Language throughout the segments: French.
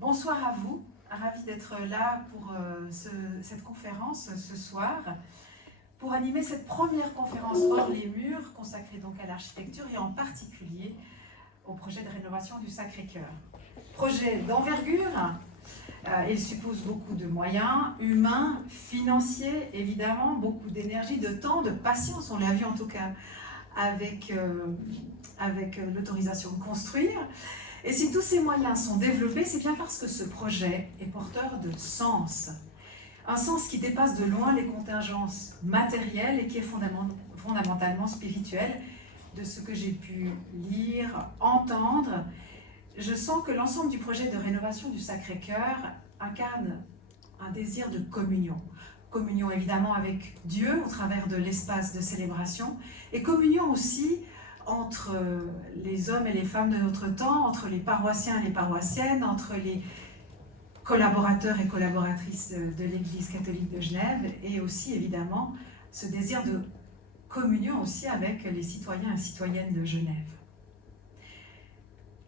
Bonsoir à vous, ravie d'être là pour cette conférence ce soir, pour animer cette première conférence hors les murs consacrée donc à l'architecture et en particulier au projet de rénovation du Sacré-Cœur. Projet d'envergure, il suppose beaucoup de moyens humains, financiers évidemment, beaucoup d'énergie, de temps, de patience, on l'a vu en tout cas avec l'autorisation de construire. Et si tous ces moyens sont développés, c'est bien parce que ce projet est porteur de sens. Un sens qui dépasse de loin les contingences matérielles et qui est fondamentalement spirituel. De ce que j'ai pu lire, entendre, je sens que l'ensemble du projet de rénovation du Sacré-Cœur incarne un désir de communion. Communion évidemment avec Dieu au travers de l'espace de célébration et communion aussi entre les hommes et les femmes de notre temps, entre les paroissiens et les paroissiennes, entre les collaborateurs et collaboratrices de l'Église catholique de Genève, et aussi évidemment ce désir de communion aussi avec les citoyens et citoyennes de Genève.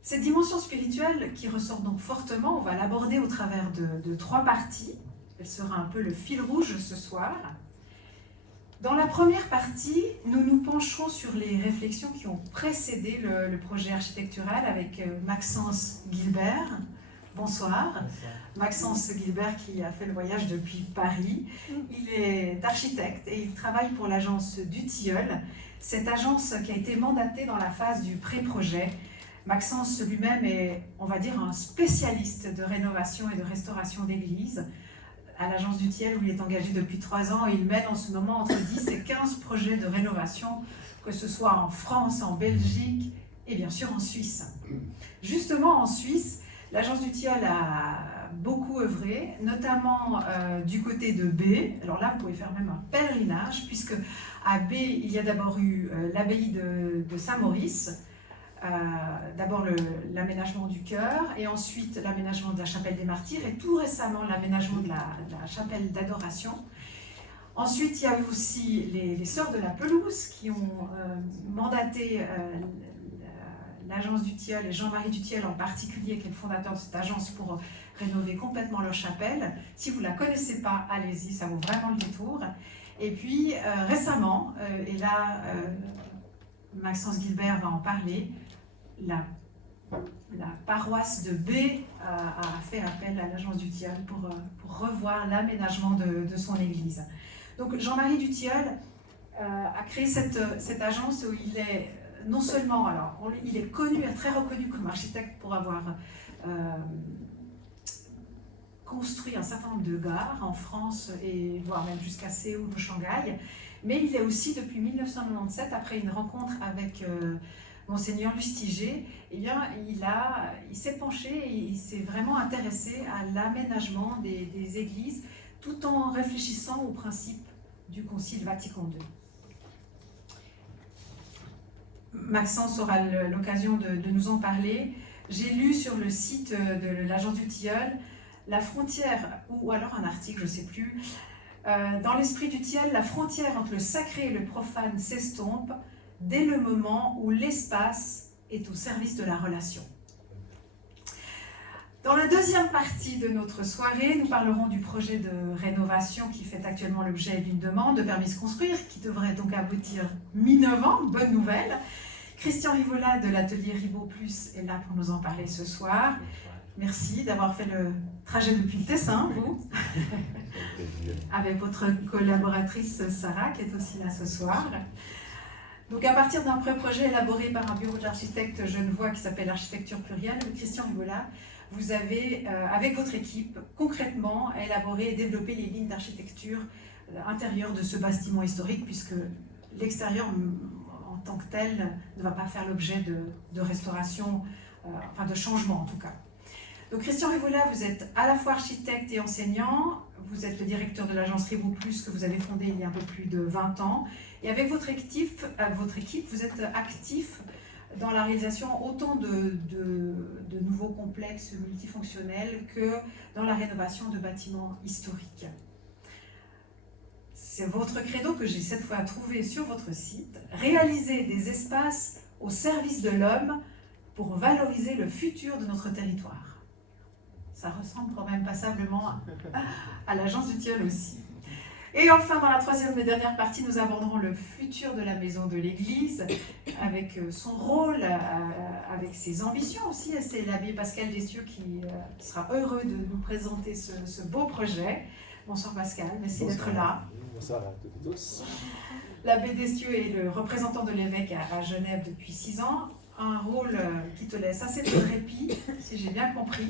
Cette dimension spirituelle qui ressort donc fortement, on va l'aborder au travers de trois parties. Elle sera un peu le fil rouge ce soir. Dans la première partie, nous nous pencherons sur les réflexions qui ont précédé le projet architectural avec Maxence Guilbert. Bonsoir. Bonsoir. Maxence Guilbert qui a fait le voyage depuis Paris. Il est architecte et il travaille pour l'agence du Tilleul, cette agence qui a été mandatée dans la phase du pré-projet. Maxence lui-même est, on va dire, un spécialiste de rénovation et de restauration d'églises. À l'agence du Tilleul, où il est engagé depuis 3 ans, il mène en ce moment entre 10 et 15 projets de rénovation, que ce soit en France, en Belgique et bien sûr en Suisse. Justement en Suisse, l'agence du Tilleul a beaucoup œuvré, notamment du côté de B. Alors là, vous pouvez faire même un pèlerinage, puisque à B, il y a d'abord eu l'abbaye de Saint-Maurice, d'abord l'aménagement du chœur et ensuite l'aménagement de la chapelle des martyrs et tout récemment l'aménagement de la chapelle d'adoration. Ensuite, il y a eu aussi les Sœurs de la Pelouse qui ont mandaté l'agence du Tilleul et Jean-Marie du Tilleul en particulier, qui est le fondateur de cette agence, pour rénover complètement leur chapelle. Si vous ne la connaissez pas, allez-y, ça vaut vraiment le détour. Et puis récemment, et là Maxence Guilbert va en parler, la paroisse de B a fait appel à l'agence du Tilleul pour revoir l'aménagement de son église. Donc Jean-Marie du Tilleul a créé cette agence où il est non seulement, alors il est connu, très reconnu comme architecte pour avoir construit un certain nombre de gares en France et voire même jusqu'à Séoul ou Shanghai, mais il est aussi depuis 1997, après une rencontre avec Monseigneur Lustiger, eh bien, il s'est penché et il s'est vraiment intéressé à l'aménagement des églises tout en réfléchissant aux principes du Concile Vatican II. Maxence aura l'occasion de nous en parler. J'ai lu sur le site de l'agence du Tilleul la frontière, ou alors un article, je ne sais plus, dans l'esprit du Tilleul, la frontière entre le sacré et le profane s'estompe dès le moment où l'espace est au service de la relation. Dans la deuxième partie de notre soirée, nous parlerons du projet de rénovation qui fait actuellement l'objet d'une demande de permis de construire, qui devrait donc aboutir mi-novembre, bonne nouvelle. Christian Rivola de l'atelier Ribot Plus est là pour nous en parler ce soir. Merci d'avoir fait le trajet depuis le Tessin, vous, avec votre collaboratrice Sarah, qui est aussi là ce soir. Donc à partir d'un pré-projet élaboré par un bureau d'architectes genevois qui s'appelle Architecture Plurielle, Christian Rivola, vous avez, avec votre équipe, concrètement élaboré et développé les lignes d'architecture intérieure de ce bâtiment historique, puisque l'extérieur en tant que tel ne va pas faire l'objet de restauration, enfin de changement en tout cas. Donc Christian Rivola, vous êtes à la fois architecte et enseignant, vous êtes le directeur de l'agence Ribot Plus que vous avez fondée il y a un peu plus de 20 ans, et avec votre équipe, vous êtes actif dans la réalisation autant de nouveaux complexes multifonctionnels que dans la rénovation de bâtiments historiques. C'est votre credo que j'ai cette fois trouvé sur votre site, réaliser des espaces au service de l'homme pour valoriser le futur de notre territoire. Ça ressemble quand même passablement à l'agence du tilleul aussi. Et enfin, dans la troisième et dernière partie, nous aborderons le futur de la maison de l'Église, avec son rôle, avec ses ambitions aussi. Et c'est l'abbé Pascal Destieux qui sera heureux de nous présenter ce beau projet. Bonsoir Pascal, merci d'être là. Bonsoir à toutes et tous. L'abbé Destieux est le représentant de l'évêque à Genève depuis 6 ans. Un rôle qui te laisse assez de répit, si j'ai bien compris.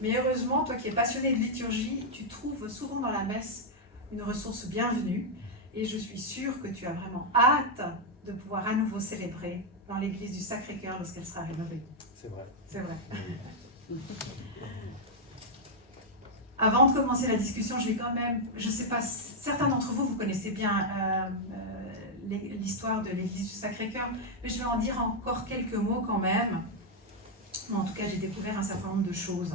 Mais heureusement, toi qui es passionné de liturgie, tu trouves souvent dans la messe une ressource bienvenue, et je suis sûre que tu as vraiment hâte de pouvoir à nouveau célébrer dans l'église du Sacré-Cœur lorsqu'elle sera rénovée. C'est vrai. C'est vrai. Avant de commencer la discussion, je vais quand même, je ne sais pas, certains d'entre vous, vous connaissez bien l'histoire de l'église du Sacré-Cœur, mais je vais en dire encore quelques mots quand même. En tout cas, j'ai découvert un certain nombre de choses.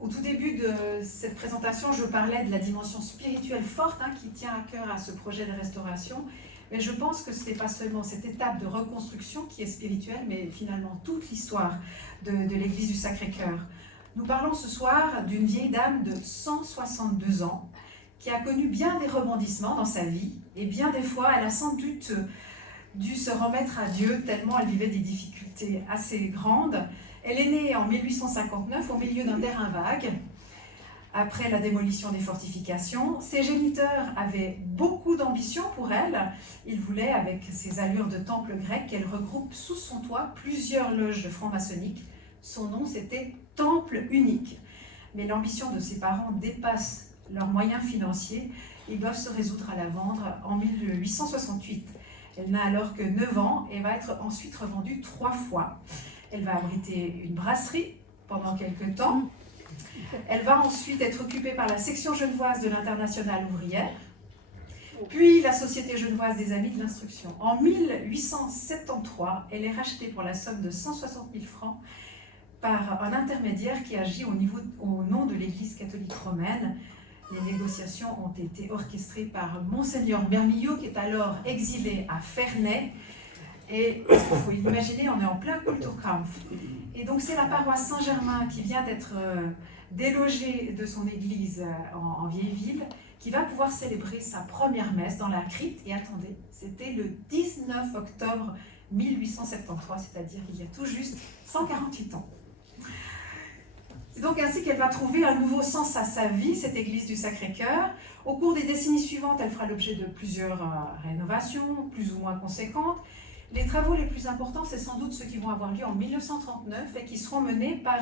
Au tout début de cette présentation, je parlais de la dimension spirituelle forte qui tient à cœur à ce projet de restauration. Mais je pense que ce n'est pas seulement cette étape de reconstruction qui est spirituelle, mais finalement toute l'histoire de l'église du Sacré-Cœur. Nous parlons ce soir d'une vieille dame de 162 ans qui a connu bien des rebondissements dans sa vie. Et bien des fois, elle a sans doute dû se remettre à Dieu tellement elle vivait des difficultés assez grandes. Elle est née en 1859 au milieu d'un terrain vague, après la démolition des fortifications. Ses géniteurs avaient beaucoup d'ambition pour elle. Ils voulaient, avec ses allures de temple grec, qu'elle regroupe sous son toit plusieurs loges franc-maçonniques. Son nom, c'était Temple unique. Mais l'ambition de ses parents dépasse leurs moyens financiers. Ils doivent se résoudre à la vendre en 1868. Elle n'a alors que 9 ans et va être ensuite revendue 3 fois. Elle va abriter une brasserie pendant quelques temps. Elle va ensuite être occupée par la section genevoise de l'Internationale ouvrière, puis la Société genevoise des Amis de l'Instruction. En 1873, elle est rachetée pour la somme de 160 000 francs par un intermédiaire qui agit au nom de l'Église catholique romaine. Les négociations ont été orchestrées par Monseigneur Mermillot, qui est alors exilé à Ferney. Et il faut imaginer, on est en plein Kulturkampf. Et donc c'est la paroisse Saint-Germain qui vient d'être délogée de son église en vieille ville, qui va pouvoir célébrer sa première messe dans la crypte. Et attendez, c'était le 19 octobre 1873, c'est-à-dire il y a tout juste 148 ans. C'est donc ainsi qu'elle va trouver un nouveau sens à sa vie, cette église du Sacré-Cœur. Au cours des décennies suivantes, elle fera l'objet de plusieurs rénovations, plus ou moins conséquentes. Les travaux les plus importants, c'est sans doute ceux qui vont avoir lieu en 1939 et qui seront menés par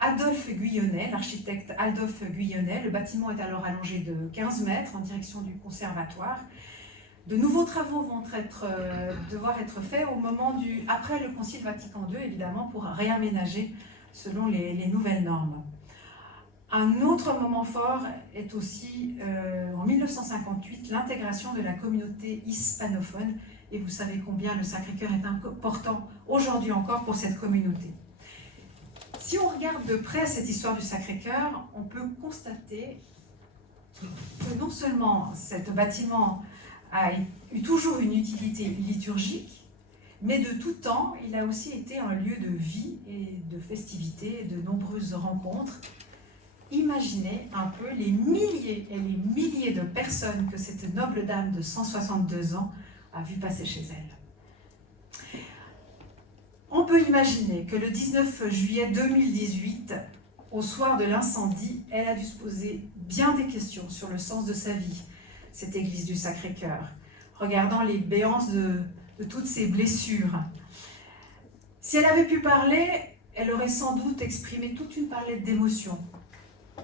Adolphe Guyonnet, l'architecte Adolphe Guyonnet. Le bâtiment est alors allongé de 15 mètres en direction du conservatoire. De nouveaux travaux vont devoir être faits après le Concile Vatican II, évidemment, pour réaménager selon les nouvelles normes. Un autre moment fort est aussi, en 1958, l'intégration de la communauté hispanophone. Et vous savez combien le Sacré-Cœur est important aujourd'hui encore pour cette communauté. Si on regarde de près cette histoire du Sacré-Cœur, on peut constater que non seulement ce bâtiment a eu toujours une utilité liturgique, mais de tout temps, il a aussi été un lieu de vie et de festivité, et de nombreuses rencontres. Imaginez un peu les milliers et les milliers de personnes que cette noble dame de 162 ans a vu passer chez elle. On peut imaginer que le 19 juillet 2018, au soir de l'incendie, elle a dû se poser bien des questions sur le sens de sa vie, cette église du Sacré-Cœur, regardant les béances de toutes ses blessures. Si elle avait pu parler, elle aurait sans doute exprimé toute une palette d'émotions.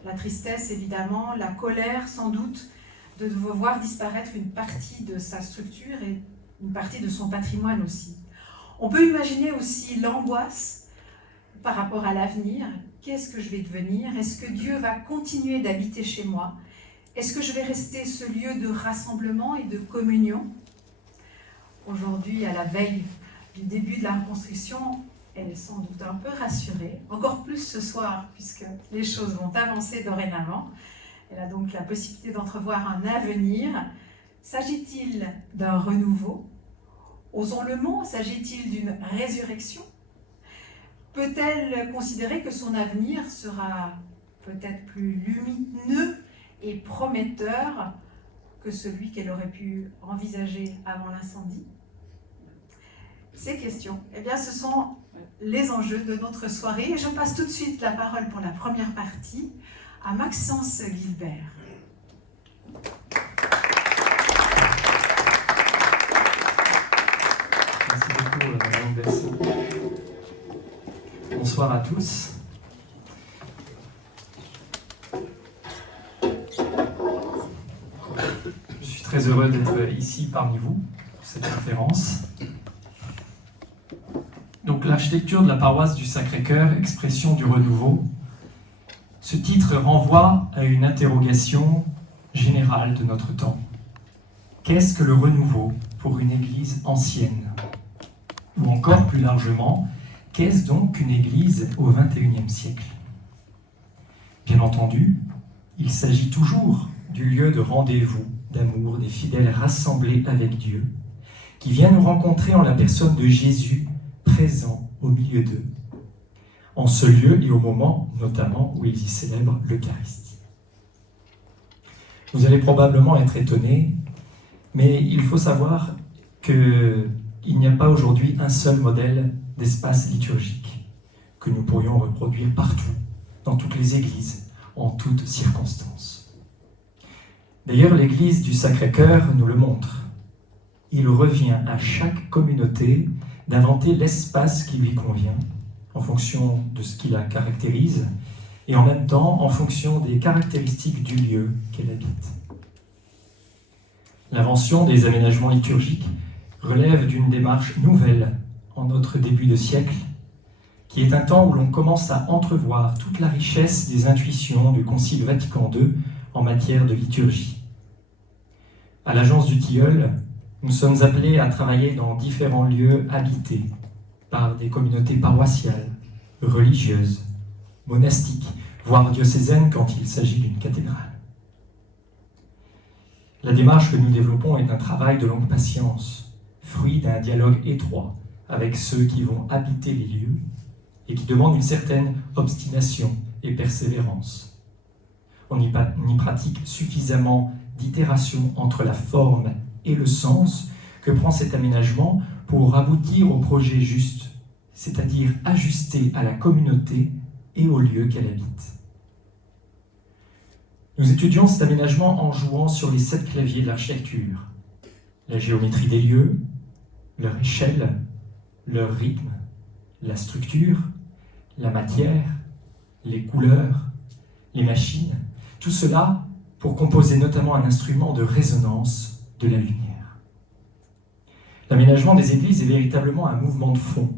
La tristesse, évidemment, la colère, sans doute, de voir disparaître une partie de sa structure et une partie de son patrimoine aussi. On peut imaginer aussi l'angoisse par rapport à l'avenir. Qu'est-ce que je vais devenir? Est-ce que Dieu va continuer d'habiter chez moi? Est-ce que je vais rester ce lieu de rassemblement et de communion? Aujourd'hui, à la veille du début de la reconstruction, elle est sans doute un peu rassurée, encore plus ce soir, puisque les choses vont avancer dorénavant. Elle a donc la possibilité d'entrevoir un avenir. S'agit-il d'un renouveau? Osons le mot, s'agit-il d'une résurrection? peut-elle considérer que son avenir sera peut-être plus lumineux et prometteur que celui qu'elle aurait pu envisager avant l'incendie? Ces questions, eh bien, ce sont les enjeux de notre soirée. Et je passe tout de suite la parole pour la première partie à Maxence Gilbert. Merci beaucoup, Madame Besson. Bonsoir à tous. Je suis très heureux d'être ici parmi vous pour cette conférence. Donc, l'architecture de la paroisse du Sacré-Cœur, expression du renouveau. Ce titre renvoie à une interrogation générale de notre temps. Qu'est-ce que le renouveau pour une église ancienne? Ou encore plus largement, qu'est-ce donc qu'une église au XXIe siècle? Bien entendu, il s'agit toujours du lieu de rendez-vous d'amour des fidèles rassemblés avec Dieu, qui vient nous rencontrer en la personne de Jésus présent au milieu d'eux, en ce lieu et au moment notamment où ils y célèbrent l'Eucharistie. Vous allez probablement être étonnés, mais il faut savoir qu'il n'y a pas aujourd'hui un seul modèle d'espace liturgique que nous pourrions reproduire partout, dans toutes les églises, en toutes circonstances. D'ailleurs, l'église du Sacré-Cœur nous le montre. Il revient à chaque communauté d'inventer l'espace qui lui convient, en fonction de ce qui la caractérise, et en même temps en fonction des caractéristiques du lieu qu'elle habite. L'invention des aménagements liturgiques relève d'une démarche nouvelle en notre début de siècle, qui est un temps où l'on commence à entrevoir toute la richesse des intuitions du Concile Vatican II en matière de liturgie. À l'Agence du Tilleul, nous sommes appelés à travailler dans différents lieux habités par des communautés paroissiales, religieuses, monastiques, voire diocésaines quand il s'agit d'une cathédrale. La démarche que nous développons est un travail de longue patience, fruit d'un dialogue étroit avec ceux qui vont habiter les lieux et qui demandent une certaine obstination et persévérance. On y pratique suffisamment d'itération entre la forme et le sens que prend cet aménagement pour aboutir au projet juste, c'est-à-dire ajusté à la communauté et au lieu qu'elle habite. Nous étudions cet aménagement en jouant sur les 7 claviers de l'architecture: la géométrie des lieux, leur échelle, leur rythme, la structure, la matière, les couleurs, les machines, tout cela pour composer notamment un instrument de résonance de la lumière. L'aménagement des églises est véritablement un mouvement de fond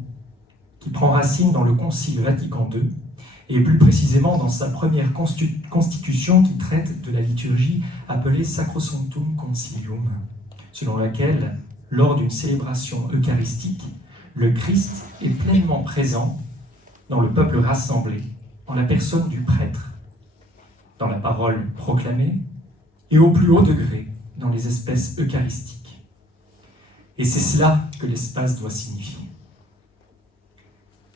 qui prend racine dans le Concile Vatican II et plus précisément dans sa première constitution qui traite de la liturgie appelée Sacrosanctum Concilium, selon laquelle, lors d'une célébration eucharistique, le Christ est pleinement présent dans le peuple rassemblé, en la personne du prêtre, dans la parole proclamée et au plus haut degré dans les espèces eucharistiques. Et c'est cela que l'espace doit signifier.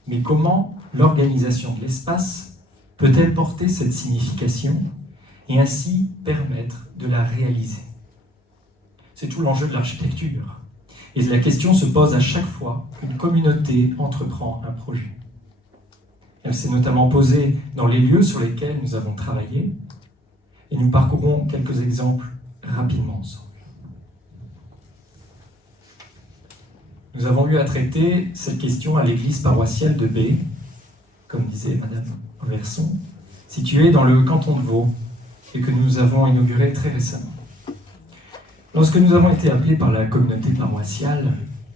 Mais comment l'organisation de l'espace peut-elle porter cette signification et ainsi permettre de la réaliser? C'est tout l'enjeu de l'architecture. Et la question se pose à chaque fois qu'une communauté entreprend un projet. Elle s'est notamment posée dans les lieux sur lesquels nous avons travaillé, et nous parcourrons quelques exemples rapidement ensemble. Nous avons eu à traiter cette question à l'église paroissiale de B, comme disait Madame Verson, située dans le canton de Vaud, et que nous avons inaugurée très récemment. Lorsque nous avons été appelés par la communauté paroissiale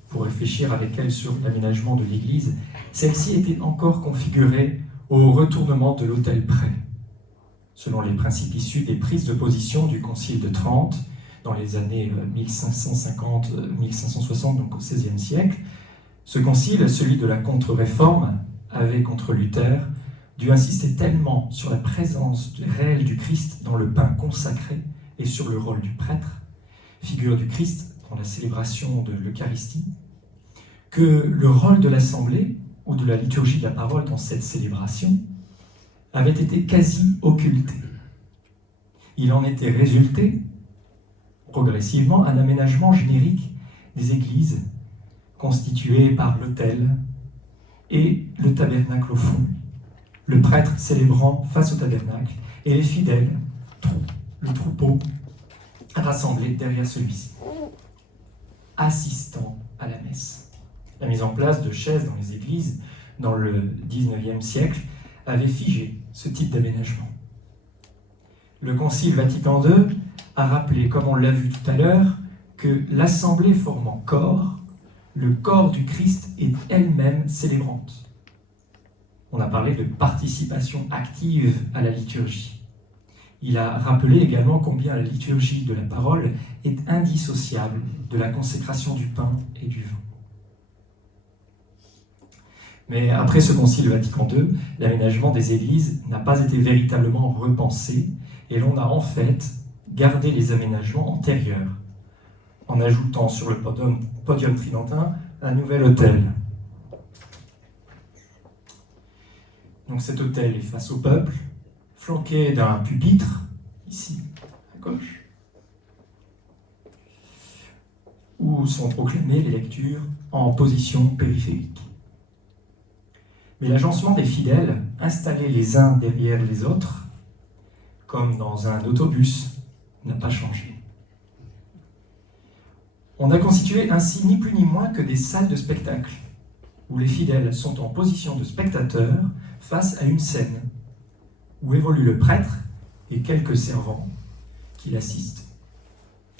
pour réfléchir avec elle sur l'aménagement de l'église, celle-ci était encore configurée au retournement de l'autel près, selon les principes issus des prises de position du Concile de Trente dans les années 1550-1560, donc au XVIe siècle. Ce concile, celui de la contre-réforme, avait, contre Luther, dû insister tellement sur la présence réelle du Christ dans le pain consacré et sur le rôle du prêtre, figure du Christ dans la célébration de l'Eucharistie, que le rôle de l'Assemblée, ou de la liturgie de la parole dans cette célébration avait été quasi occulté. Il en était résulté, progressivement, un aménagement générique des églises constitué par l'autel et le tabernacle au fond, le prêtre célébrant face au tabernacle et les fidèles, le troupeau, rassemblé derrière celui-ci, assistant à la messe. La mise en place de chaises dans les églises dans le XIXe siècle avait figé ce type d'aménagement. Le Concile Vatican II a rappelé, comme on l'a vu tout à l'heure, que l'assemblée formant corps, le corps du Christ est elle-même célébrante. On a parlé de participation active à la liturgie. Il a rappelé également combien la liturgie de la parole est indissociable de la consécration du pain et du vin. Mais après ce Concile Vatican II, l'aménagement des églises n'a pas été véritablement repensé et l'on a en fait gardé les aménagements antérieurs en ajoutant sur le podium tridentin un nouvel autel. Donc cet autel est face au peuple, flanqué d'un pupitre, ici, à gauche, où sont proclamées les lectures en position périphérique. Mais l'agencement des fidèles, installés les uns derrière les autres, comme dans un autobus, n'a pas changé. On a constitué ainsi ni plus ni moins que des salles de spectacle, où les fidèles sont en position de spectateurs face à une scène, où évolue le prêtre et quelques servants qui l'assistent.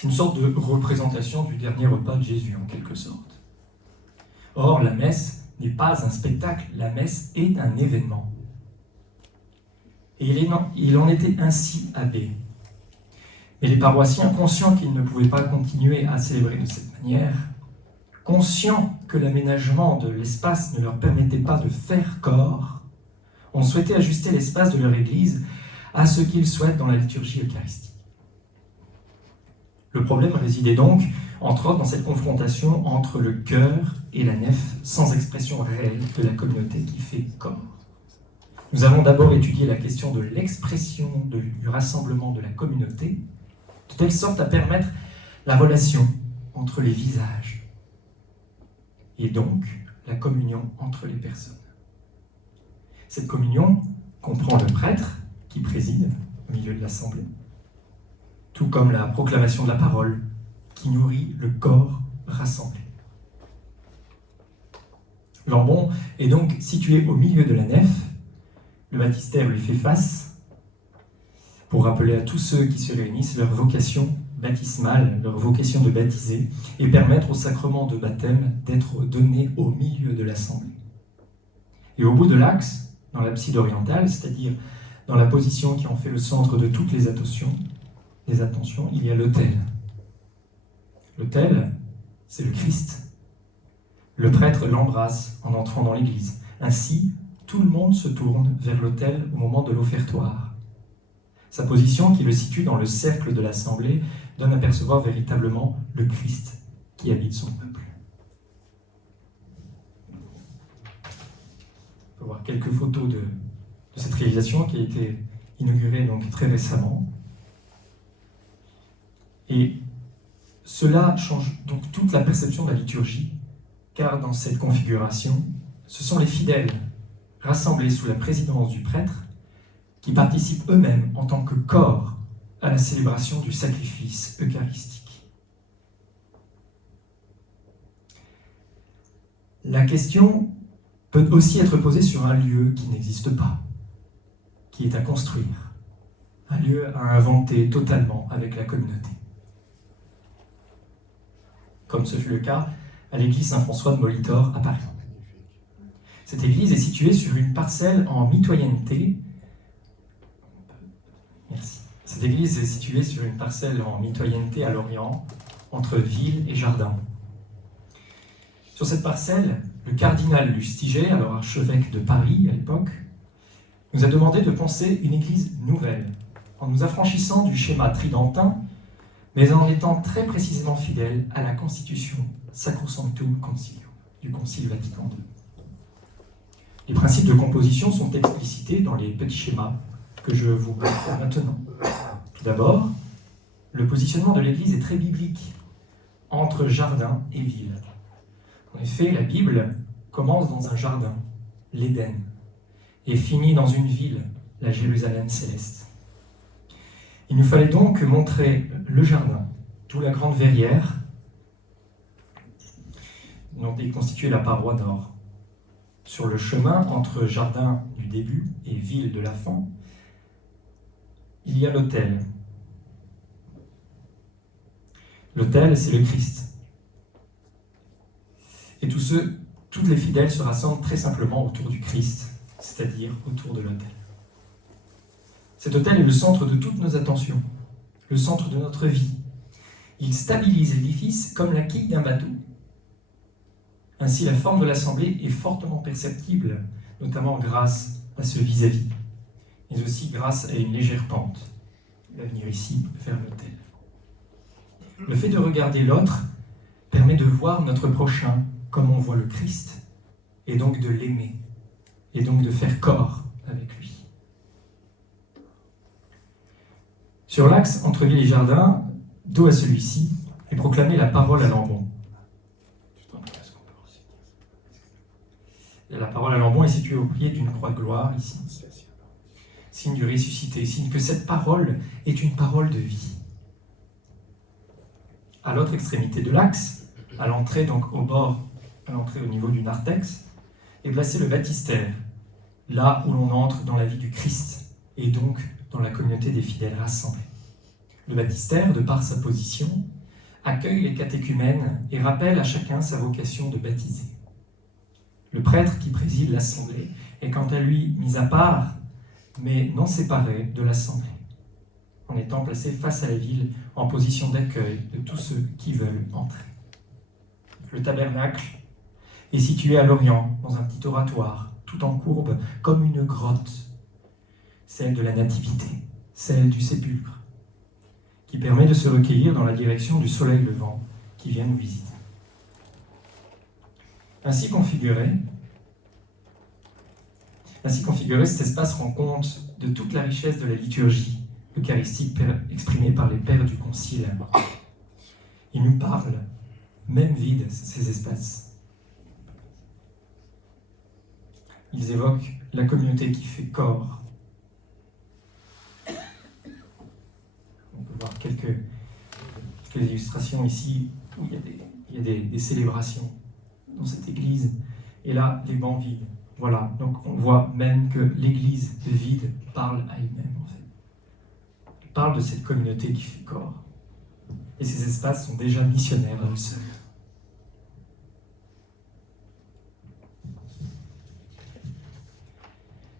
Une sorte de représentation du dernier repas de Jésus, en quelque sorte. Or, la messe n'est pas un spectacle, la messe est un événement. Et il en était ainsi abbé. Mais les paroissiens, conscients qu'ils ne pouvaient pas continuer à célébrer de cette manière, conscients que l'aménagement de l'espace ne leur permettait pas de faire corps, ont souhaité ajuster l'espace de leur église à ce qu'ils souhaitent dans la liturgie eucharistique. Le problème résidait donc, entre autres, dans cette confrontation entre le chœur et la nef, sans expression réelle de la communauté qui fait corps. Nous avons d'abord étudié la question de l'expression du rassemblement de la communauté, de telle sorte à permettre la relation entre les visages, et donc la communion entre les personnes. Cette communion comprend le prêtre qui préside au milieu de l'assemblée, tout comme la proclamation de la parole qui nourrit le corps rassemblé. L'ambon est donc situé au milieu de la nef, le baptistère lui fait face pour rappeler à tous ceux qui se réunissent leur vocation baptismale, leur vocation de baptiser, et permettre au sacrement de baptême d'être donné au milieu de l'assemblée. Et au bout de l'axe, dans l'abside orientale, c'est-à-dire dans la position qui en fait le centre de toutes les attentions, il y a l'autel. L'autel, c'est le Christ. Le prêtre l'embrasse en entrant dans l'église. Ainsi, tout le monde se tourne vers l'autel au moment de l'offertoire. Sa position, qui le situe dans le cercle de l'assemblée, donne à percevoir véritablement le Christ qui habite son peuple. On peut voir quelques photos de cette réalisation qui a été inaugurée donc très récemment. Et cela change donc toute la perception de la liturgie, car dans cette configuration, ce sont les fidèles rassemblés sous la présidence du prêtre qui participent eux-mêmes en tant que corps à la célébration du sacrifice eucharistique. La question peut aussi être posée sur un lieu qui n'existe pas, qui est à construire, un lieu à inventer totalement avec la communauté. Comme ce fut le cas à l'église Saint-François de Molitor à Paris. Cette église est située sur une parcelle en mitoyenneté. Merci. Cette église est située sur une parcelle en mitoyenneté à Lorient, entre ville et jardin. Sur cette parcelle, le cardinal Lustiger, alors archevêque de Paris à l'époque, nous a demandé de penser une église nouvelle, en nous affranchissant du schéma tridentin, mais en étant très précisément fidèle à la constitution Sacrosanctum Concilium du Concile Vatican II. Les principes de composition sont explicités dans les petits schémas que je vous montre maintenant. Tout d'abord, le positionnement de l'église est très biblique, entre jardin et ville. En effet, la Bible commence dans un jardin, l'Éden, et finit dans une ville, la Jérusalem céleste. Il nous fallait donc montrer le jardin, d'où la grande verrière, dont est constituée la paroi nord. Sur le chemin entre jardin du début et ville de la fin, il y a l'autel. L'autel, c'est le Christ. Et toutes les fidèles se rassemblent très simplement autour du Christ, c'est-à-dire autour de l'autel. Cet autel est le centre de toutes nos attentions, le centre de notre vie. Il stabilise l'édifice comme la quille d'un bateau. Ainsi, la forme de l'assemblée est fortement perceptible, notamment grâce à ce vis-à-vis, mais aussi grâce à une légère pente. Il va venir ici, vers l'autel. Le fait de regarder l'autre permet de voir notre prochain comme on voit le Christ, et donc de l'aimer, et donc de faire corps avec lui. Sur l'axe entre ville et jardin, dos à celui-ci, est proclamée la parole à l'ambon. La parole à l'ambon est située au pied d'une croix de gloire, ici. Signe du ressuscité, signe que cette parole est une parole de vie. À l'autre extrémité de l'axe, à l'entrée, donc au bord, à l'entrée au niveau du narthex, est placé le baptistère, là où l'on entre dans la vie du Christ, et donc dans la communauté des fidèles rassemblés. Le baptistère, de par sa position, accueille les catéchumènes et rappelle à chacun sa vocation de baptiser. Le prêtre qui préside l'assemblée est quant à lui mis à part, mais non séparé de l'assemblée, en étant placé face à la ville en position d'accueil de tous ceux qui veulent entrer. Le tabernacle est situé à l'orient, dans un petit oratoire, tout en courbe, comme une grotte, celle de la nativité, celle du sépulcre, qui permet de se recueillir dans la direction du soleil levant qui vient nous visiter. Ainsi configuré, cet espace rend compte de toute la richesse de la liturgie eucharistique exprimée par les pères du Concile. Ils nous parlent, même vides, ces espaces. Ils évoquent la communauté qui fait corps. On peut voir quelques illustrations ici où il y a des célébrations dans cette église. Et là, les bancs vides. Voilà, donc on voit même que l'église vide parle à elle-même, en fait. Elle parle de cette communauté qui fait corps. Et ces espaces sont déjà missionnaires à eux seuls.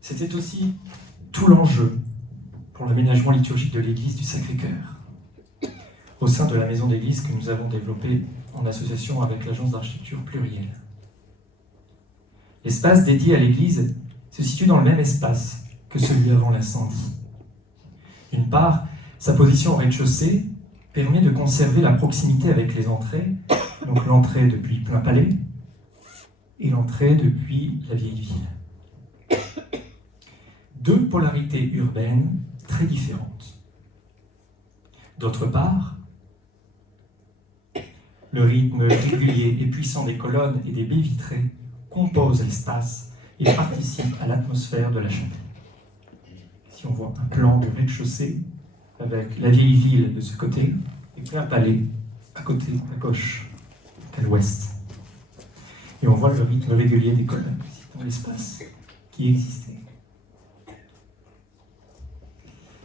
C'était aussi tout l'enjeu pour l'aménagement liturgique de l'église du Sacré-Cœur, au sein de la maison d'église que nous avons développée en association avec l'agence d'architecture plurielle. L'espace dédié à l'église se situe dans le même espace que celui avant l'incendie. D'une part, sa position au rez-de-chaussée permet de conserver la proximité avec les entrées, donc l'entrée depuis Plainpalais et l'entrée depuis la vieille ville. Deux polarités urbaines très différentes. D'autre part, le rythme régulier et puissant des colonnes et des baies vitrées compose l'espace et participe à l'atmosphère de la chapelle. Si on voit un plan de rez-de-chaussée avec la vieille ville de ce côté et Plainpalais à côté, à gauche, à l'ouest. Et on voit le rythme régulier des colonnes dans l'espace qui existait.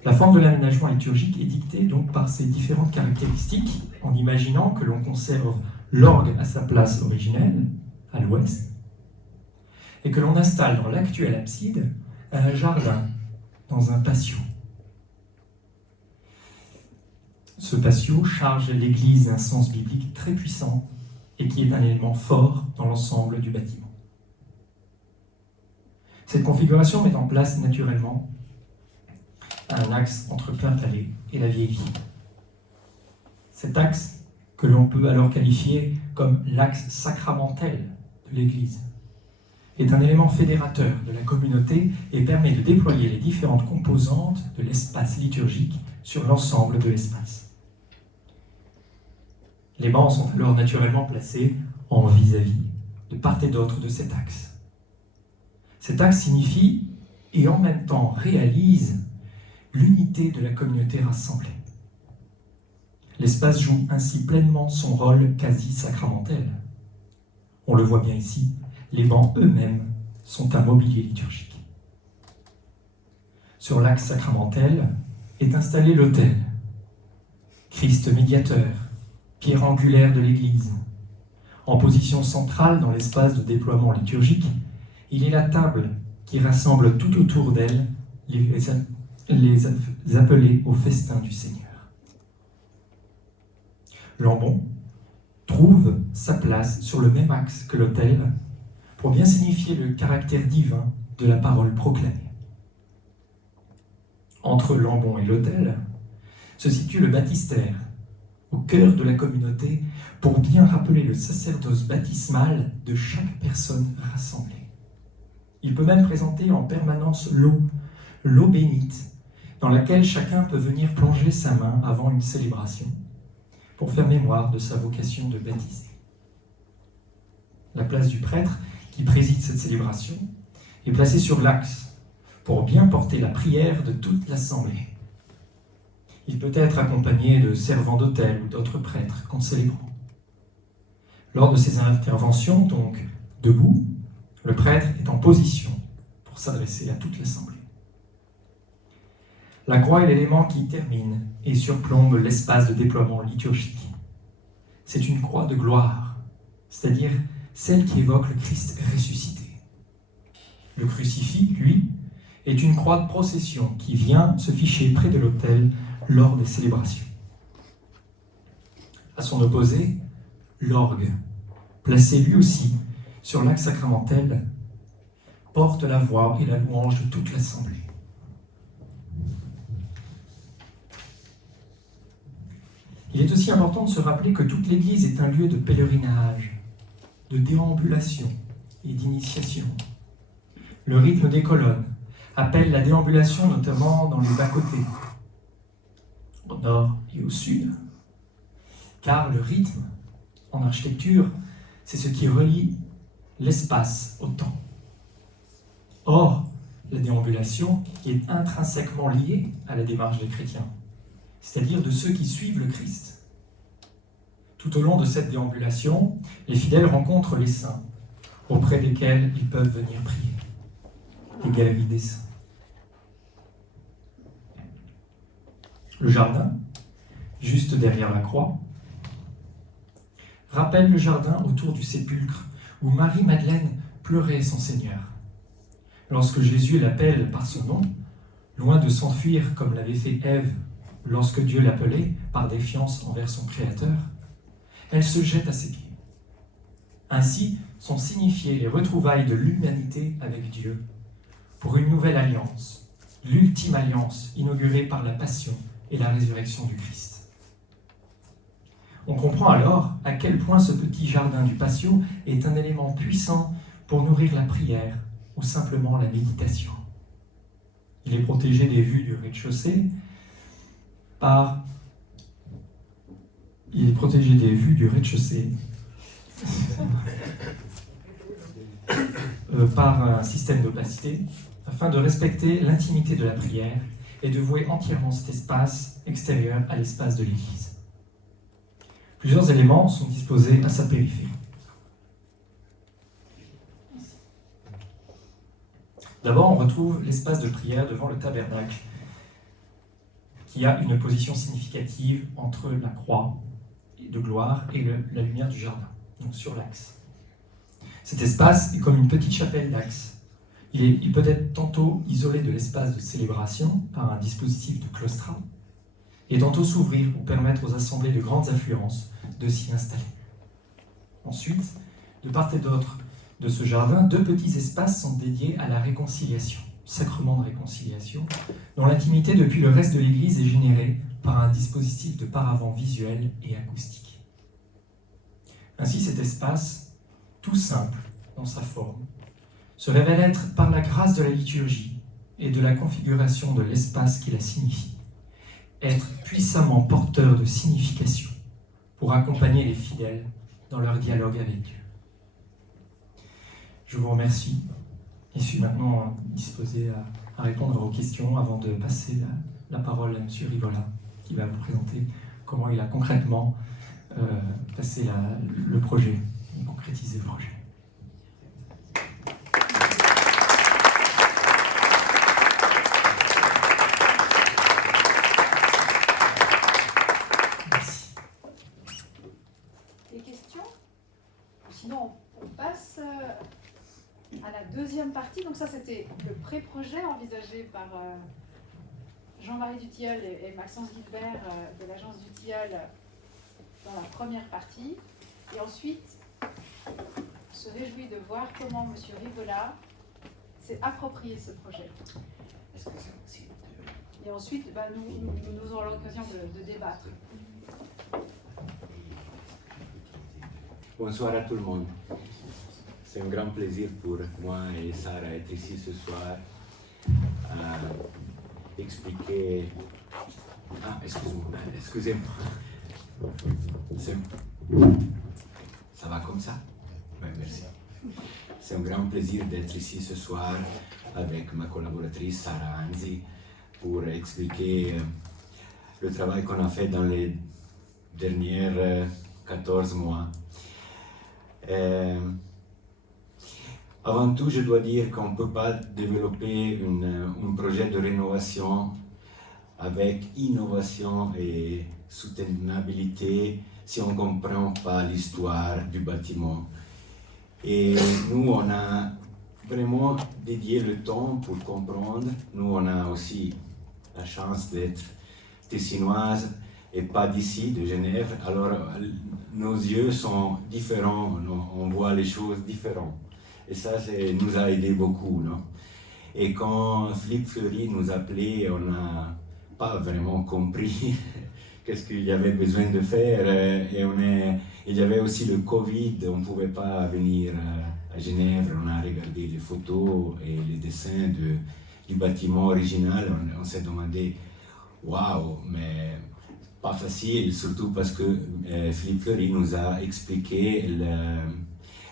La forme de l'aménagement liturgique est dictée donc par ces différentes caractéristiques, en imaginant que l'on conserve l'orgue à sa place originelle, à l'ouest, et que l'on installe dans l'actuelle abside un jardin, dans un patio. Ce patio charge l'église d'un sens biblique très puissant et qui est un élément fort dans l'ensemble du bâtiment. Cette configuration met en place naturellement un axe entre Plainpalais et la vieille ville. Cet axe que l'on peut alors qualifier comme l'axe sacramentel de l'Église, est un élément fédérateur de la communauté et permet de déployer les différentes composantes de l'espace liturgique sur l'ensemble de l'espace. Les bancs sont alors naturellement placés en vis-à-vis, de part et d'autre de cet axe. Cet axe signifie et en même temps réalise l'unité de la communauté rassemblée. L'espace joue ainsi pleinement son rôle quasi sacramentel. On le voit bien ici, les bancs eux-mêmes sont un mobilier liturgique. Sur l'axe sacramentel est installé l'autel, Christ médiateur, pierre angulaire de l'Église. En position centrale dans l'espace de déploiement liturgique, il est la table qui rassemble tout autour d'elle les appelés au festin du Seigneur. L'ambon trouve sa place sur le même axe que l'autel pour bien signifier le caractère divin de la parole proclamée. Entre l'ambon et l'autel se situe le baptistère, au cœur de la communauté, pour bien rappeler le sacerdoce baptismal de chaque personne rassemblée. Il peut même présenter en permanence l'eau bénite, dans laquelle chacun peut venir plonger sa main avant une célébration, pour faire mémoire de sa vocation de baptiser. La place du prêtre, qui préside cette célébration, est placée sur l'axe, pour bien porter la prière de toute l'assemblée. Il peut être accompagné de servants d'autel ou d'autres prêtres concélébrants. Lors de ces interventions, donc debout, le prêtre est en position pour s'adresser à toute l'assemblée. La croix est l'élément qui termine et surplombe l'espace de déploiement liturgique. C'est une croix de gloire, c'est-à-dire celle qui évoque le Christ ressuscité. Le crucifix, lui, est une croix de procession qui vient se ficher près de l'autel lors des célébrations. À son opposé, l'orgue, placé lui aussi sur l'axe sacramentel, porte la voix et la louange de toute l'assemblée. Il est aussi important de se rappeler que toute l'Église est un lieu de pèlerinage, de déambulation et d'initiation. Le rythme des colonnes appelle la déambulation notamment dans les bas-côtés, au nord et au sud, car le rythme, en architecture, c'est ce qui relie l'espace au temps. Or, la déambulation est intrinsèquement liée à la démarche des chrétiens, c'est-à-dire de ceux qui suivent le Christ. Tout au long de cette déambulation, les fidèles rencontrent les saints, auprès desquels ils peuvent venir prier. Les galeries des saints. Le jardin, juste derrière la croix, rappelle le jardin autour du sépulcre où Marie-Madeleine pleurait son Seigneur. Lorsque Jésus l'appelle par son nom, loin de s'enfuir comme l'avait fait Ève lorsque Dieu l'appelait par défiance envers son Créateur, elle se jette à ses pieds. Ainsi sont signifiées les retrouvailles de l'humanité avec Dieu pour une nouvelle alliance, l'ultime alliance inaugurée par la passion et la résurrection du Christ. On comprend alors à quel point ce petit jardin du patio est un élément puissant pour nourrir la prière ou simplement la méditation. Il est protégé des vues du rez-de-chaussée par un système d'opacité afin de respecter l'intimité de la prière et de vouer entièrement cet espace extérieur à l'espace de l'Église. Plusieurs éléments sont disposés à sa périphérie. D'abord, on retrouve l'espace de prière devant le tabernacle, qui a une position significative entre la croix de gloire et la lumière du jardin, donc sur l'axe. Cet espace est comme une petite chapelle d'axe. Il peut être tantôt isolé de l'espace de célébration par un dispositif de claustrat, et tantôt s'ouvrir pour permettre aux assemblées de grandes affluences de s'y installer. Ensuite, de part et d'autre de ce jardin, deux petits espaces sont dédiés à la réconciliation, sacrement de réconciliation, dont l'intimité depuis le reste de l'Église est générée par un dispositif de paravent visuel et acoustique. Ainsi, cet espace, tout simple dans sa forme, se révèle être, par la grâce de la liturgie et de la configuration de l'espace qui la signifie, être puissamment porteur de signification pour accompagner les fidèles dans leur dialogue avec Dieu. Je vous remercie et suis maintenant disposé à répondre à vos questions avant de passer la parole à M. Rivola, qui va vous présenter comment il a concrètement passé le projet, concrétisé le projet. Merci. Des questions? Sinon, on passe à la deuxième partie. Donc ça, c'était le pré-projet envisagé par Jean-Marie Dutilleul et Maxence Guilbert de l'agence Dutilleul dans la première partie. Et ensuite, on se réjouit de voir comment M. Rivola s'est approprié ce projet. Et ensuite, nous aurons l'occasion de débattre. Bonsoir à tout le monde. C'est un grand plaisir pour moi et Sarah d'être ici ce soir à expliquer... Ah, excusez-moi. Ça va comme ça? Oui, merci. C'est un grand plaisir d'être ici ce soir avec ma collaboratrice Sarah Anzi pour expliquer le travail qu'on a fait dans les derniers 14 mois. Avant tout, je dois dire qu'on ne peut pas développer un projet de rénovation avec innovation et soutenabilité si on ne comprend pas l'histoire du bâtiment. Et nous, on a vraiment dédié le temps pour comprendre. Nous, on a aussi la chance d'être tessinoise et pas d'ici, de Genève. Alors, nos yeux sont différents, on voit les choses différentes. Et ça, nous a aidé beaucoup, non? Et quand Philippe Fleury nous appelait, on n'a pas vraiment compris qu'est-ce qu'il y avait besoin de faire. Il y avait aussi le Covid, on ne pouvait pas venir à Genève. On a regardé les photos et les dessins du bâtiment original. On s'est demandé, waouh, mais pas facile, surtout parce que Philippe Fleury nous a expliqué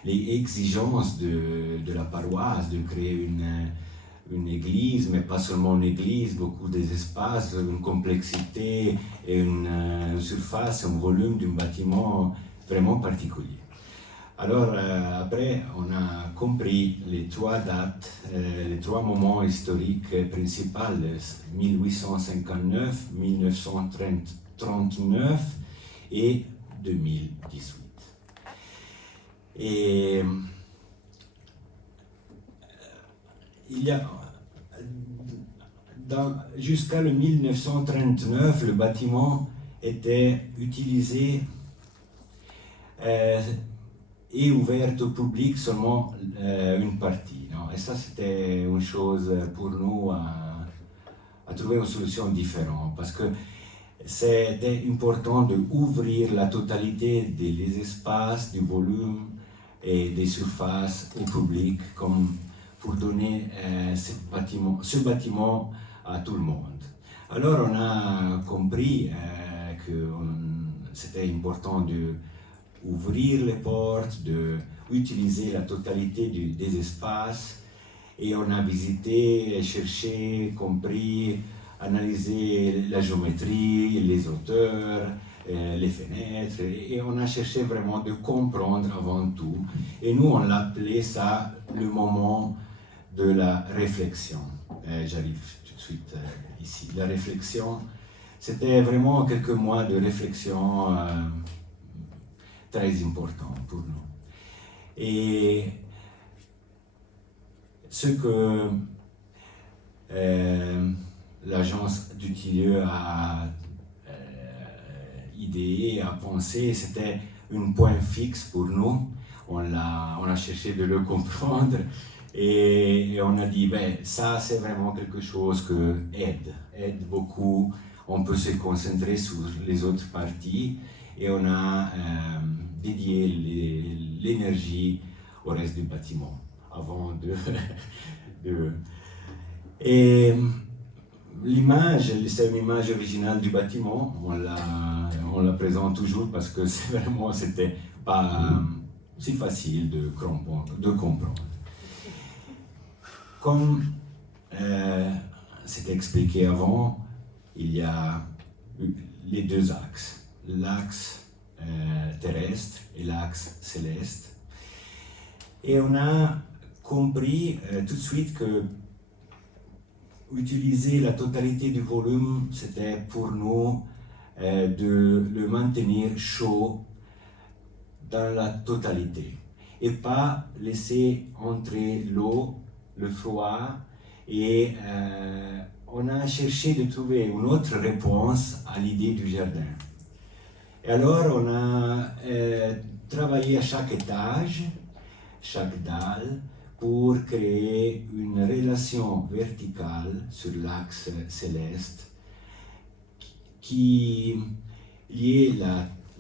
les exigences de la paroisse, de créer une église, mais pas seulement une église, beaucoup des espaces, une complexité, et une surface, un volume d'un bâtiment vraiment particulier. Alors après, on a compris les trois dates, les trois moments historiques principaux, 1859, 1939 et 2018. Et il y a jusqu'à le 1939, le bâtiment était utilisé et ouvert au public seulement une partie. Non? Et ça, c'était une chose pour nous à trouver une solution différente, parce que c'était important d'ouvrir la totalité des espaces, du volume et des surfaces au public, comme pour donner ce bâtiment à tout le monde. Alors on a compris que c'était important d'ouvrir les portes, d'utiliser la totalité des espaces, et on a visité, cherché, compris, analysé la géométrie, les hauteurs, les fenêtres, et on a cherché vraiment de comprendre avant tout. Et nous, on l'appelait ça le moment de la réflexion. J'arrive tout de suite ici. La réflexion, c'était vraiment quelques mois de réflexion très importants pour nous. Et ce que l'agence Dutilleul a idéé, a pensé, c'était un point fixe pour nous. On a cherché de le comprendre et on a dit, ben, ça c'est vraiment quelque chose qui aide beaucoup. On peut se concentrer sur les autres parties et on a dédié l'énergie au reste du bâtiment. avant Et l'image, c'est une image originale du bâtiment. On la présente toujours parce que c'était pas si facile de comprendre. Comme c'était expliqué avant, il y a les deux axes, l'axe terrestre et l'axe céleste. Et on a compris tout de suite que utiliser la totalité du volume, c'était pour nous de le maintenir chaud dans la totalité et pas laisser entrer l'eau, le froid, et on a cherché de trouver une autre réponse à l'idée du jardin. Et alors on a travaillé à chaque étage, chaque dalle, pour créer une relation verticale sur l'axe céleste qui liait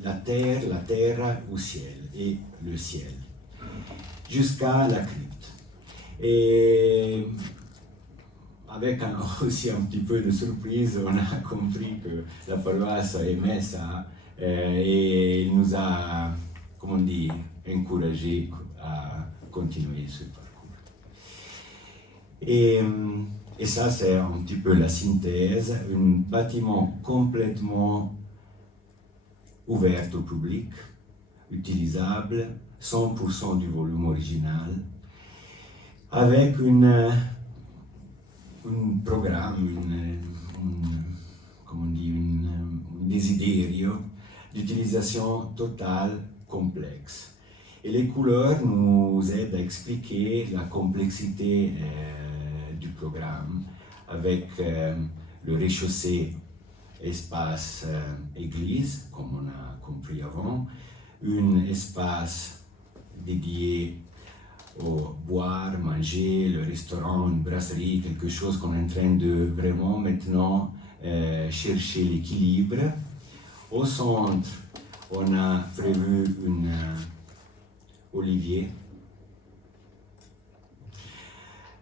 la terre au ciel et le ciel, jusqu'à la crypte. Et avec aussi un petit peu de surprise, on a compris que la paroisse aimait ça et nous a, comment dire, encouragé à continuer ce parcours. Et ça, c'est un petit peu la synthèse, un bâtiment complètement ouvert au public, utilisable, 100% du volume original, avec un programme, un desiderio d'utilisation totale complexe. Et les couleurs nous aident à expliquer la complexité du programme avec le rez-de-chaussée espace église, comme on a compris avant, un espace dédié au boire, manger, le restaurant, une brasserie, quelque chose qu'on est en train de vraiment maintenant chercher l'équilibre. Au centre, on a prévu un olivier.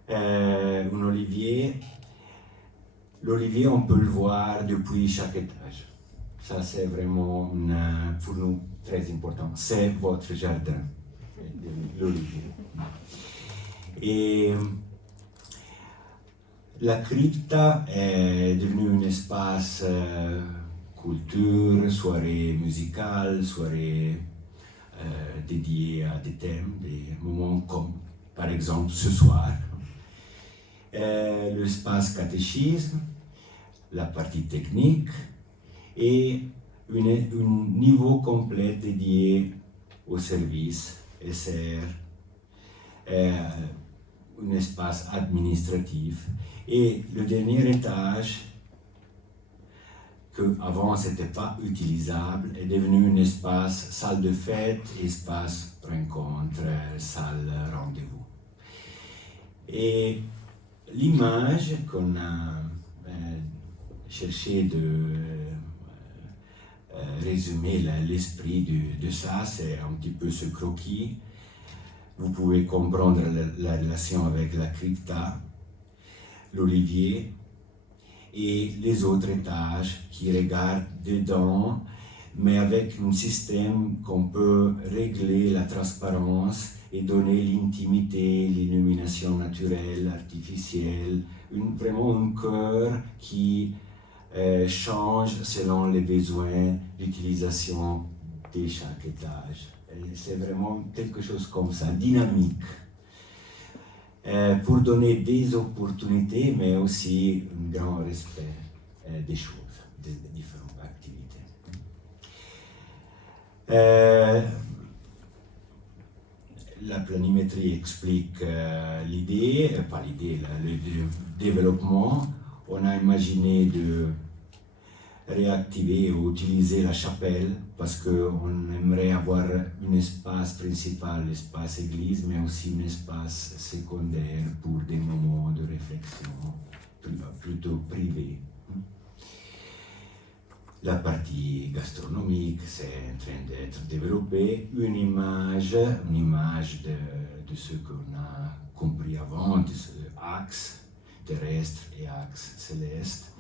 Un olivier. L'olivier, on peut le voir depuis chaque étage. Ça, c'est vraiment pour nous très important. C'est votre jardin, l'olivier. Et la crypta est devenue un espace culture, soirée musicale, soirée dédiée à des thèmes, des moments comme par exemple ce soir. L'espace catéchisme, la partie technique et un niveau complet dédié au service SR, un espace administratif et le dernier étage que avant c'était pas utilisable est devenu un espace salle de fête, espace rencontre, salle rendez-vous. Et l'image qu'on a cherché de résumer l'esprit de ça, c'est un petit peu ce croquis. Vous pouvez comprendre la relation avec la crypta, l'olivier et les autres étages qui regardent dedans, mais avec un système qu'on peut régler la transparence et donner l'intimité, l'illumination naturelle, artificielle, vraiment un cœur qui change selon les besoins d'utilisation de chaque étage. C'est vraiment quelque chose comme ça, dynamique, pour donner des opportunités, mais aussi un grand respect des choses, des différentes activités. La planimétrie explique l'idée, pas l'idée, le développement. On a imaginé de réactiver ou utiliser la chapelle parce qu'on aimerait avoir un espace principal, l'espace église, mais aussi un espace secondaire pour des moments de réflexion plutôt privés. La partie gastronomique, c'est en train d'être développée, une image de ce qu'on a compris avant, de ce axe terrestre et axe céleste.